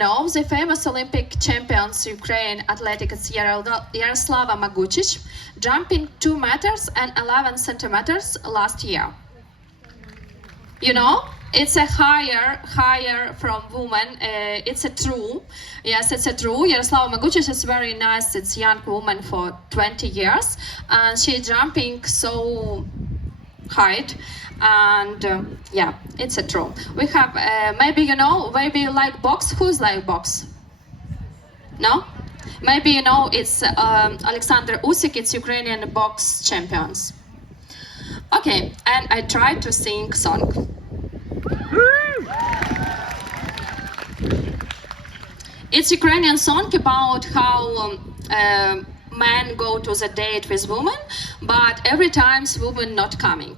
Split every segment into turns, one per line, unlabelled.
know the famous Olympic champions Ukraine athletics Yaroslava Maguchich, jumping 2 meters and 11 centimeters last year. You know, it's a higher, higher from woman. Uh, it's a true. Yes, it's a true. Yaroslava Maguchich is very nice. It's young woman for 20 years, and she's jumping so height. And uh, yeah it's a true we have uh, maybe you know maybe like box? Who's like box? No? Maybe you know it's um, alexander usyk it's ukrainian box champions. Okay and i try to sing song. It's ukrainian song about how um, uh, men go to the date with women but every times women not coming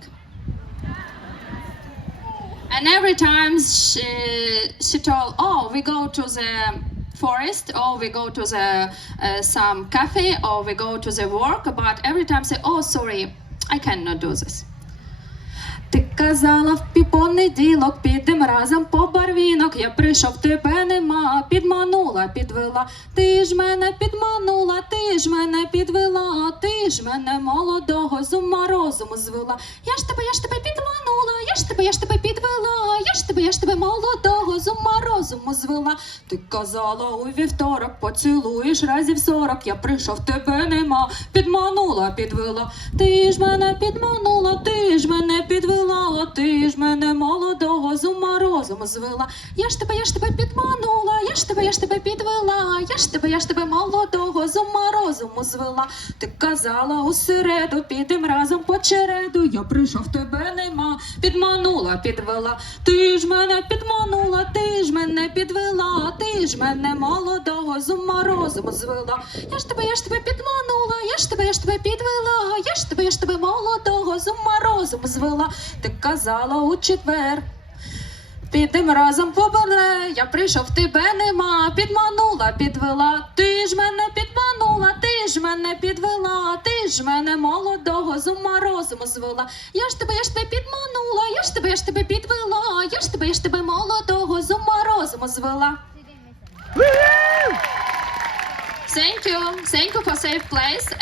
and every time she, she told, oh, we go to the forest, or we go to the uh, some cafe, or we go to the work. But every time say, oh, sorry, I cannot do this. Ти казала в понеділок, підем разом по барвінок. Я прийшов, тебе нема, підманула, підвела. Ти ж мене підманула, ти Ж мене підвела, ти ж мене молодого з ума розуму звела. Я ж тебе, я ж тебе підманула, я ж тебе, я ж тебе підвела, я ж тебе, я ж тебе молодого з ума розуму звела. Ти казала у вівторок, поцілуєш разів сорок. Я прийшов, тебе нема, підманула, підвела. Ти ж мене підманула, ти ж мене підвела, ти ж мене молодого з ума розуму звела. Я ж тебе, я ж тебе підманула, я ж тебе, я ж тебе підвела, я ж тебе, я ж тебе молодого з ума звела. Ти казала у середу, підем разом по череду. Я прийшов, тебе нема, підманула, підвела. Ти ж мене підманула, ти ж мене підвела, ти ж мене молодого з ума звела. Я ж тебе, я ж тебе підманула, я ж тебе, я ж тебе підвела, я ж тебе, я ж тебе молодого з ума звела. Ти казала у четвер. Підем разом по бале, я прийшов, тебе нема, підманула, підвела, ти ж мене підманула, ти ж мене підвела, ти ж мене молодого з ума розуму звела. Я ж тебе, я ж тебе підманула, я ж тебе, я ж тебе підвела, я ж тебе, я ж тебе молодого з ума розуму звела. Thank you, thank you for safe place.